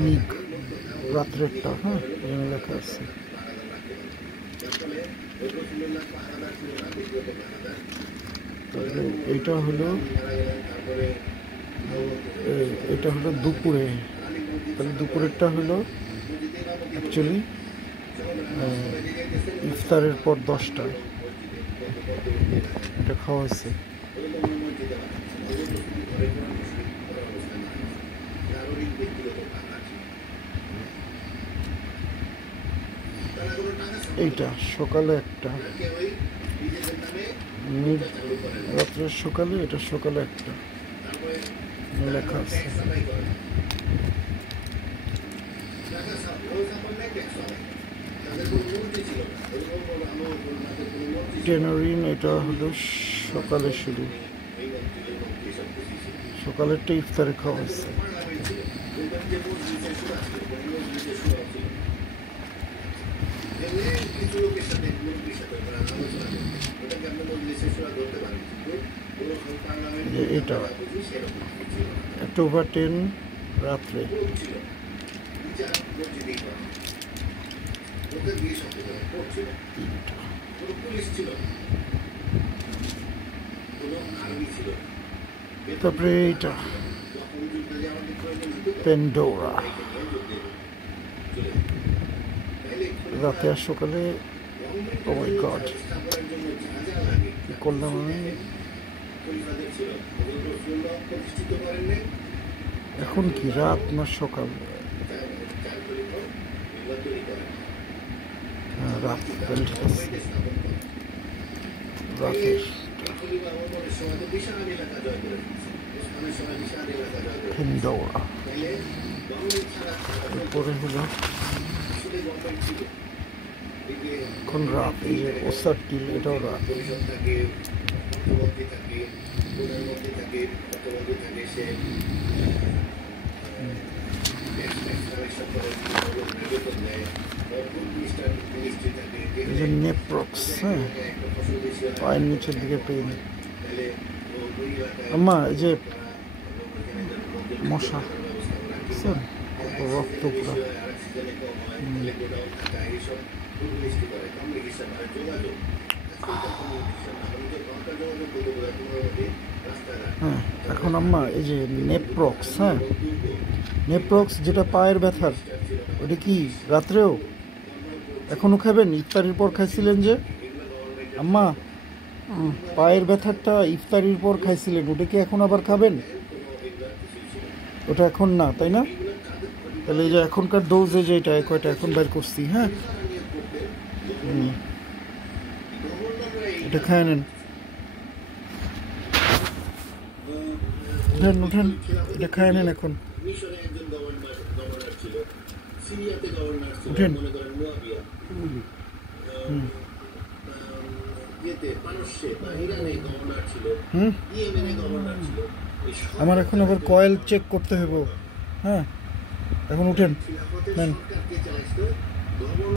MiG রাত্রেরটা, হ্যাঁ এখানে লেখা আছে। এটা হলো এটা হলো দুপুরে, তাহলে দুপুরেরটা হলো অ্যাকচুয়ালি ইফতারের পর 10টায় এটা খাওয়া হয়েছে। এইটা সকালে একটা, রাত্রের সকালে, এটা সকালে একটা লেখা আছে। টেনোরিন, এটা হলো সকালে শুরু, সকালেরটা ইফতারে খাওয়া হয়েছে। এটা অক্টোবর 10 রাত্রে। তারপরে এইটা পেন্ডোরা, রাতে আর সকালে। ও মাই গড, কি করলাম আমি? এখন কি রাত না সকাল? রাত, ঠিক আছে, রাতের পেন্ডোরা। এরপরে হলো এখন রাত, এই যে ওসার টিল, এটাও রাত। এই যে নেপ্রক্স, হ্যাঁ পায়ের নিচের দিকে পেন। আম্মা এই যে মশা, রক্ত পুরা। হ্যাঁ এখন আম্মা এই যে নেপ্রক্স, হ্যাঁ নেপ্রক্স যেটা পায়ের ব্যথার, ওটা কি রাত্রেও এখনো খাবেন? ইফতারির পর খাইছিলেন যে আম্মা, পায়ের ব্যথারটা ইফতারির পর খাইছিলেন, ওটা কি এখন আবার খাবেন? ওটা এখন না, তাই না? তাহলে এই যে এখনকার ডোজে যেটা কয়টা এখন বের করছি, হ্যাঁ এটা খায় নেন, উঠেন উঠেন, এটা খায় নেন এখন, উঠেন। আমার এখন আবার কয়েল চেক করতে হবে, হ্যাঁ এখন উঠেন নেন।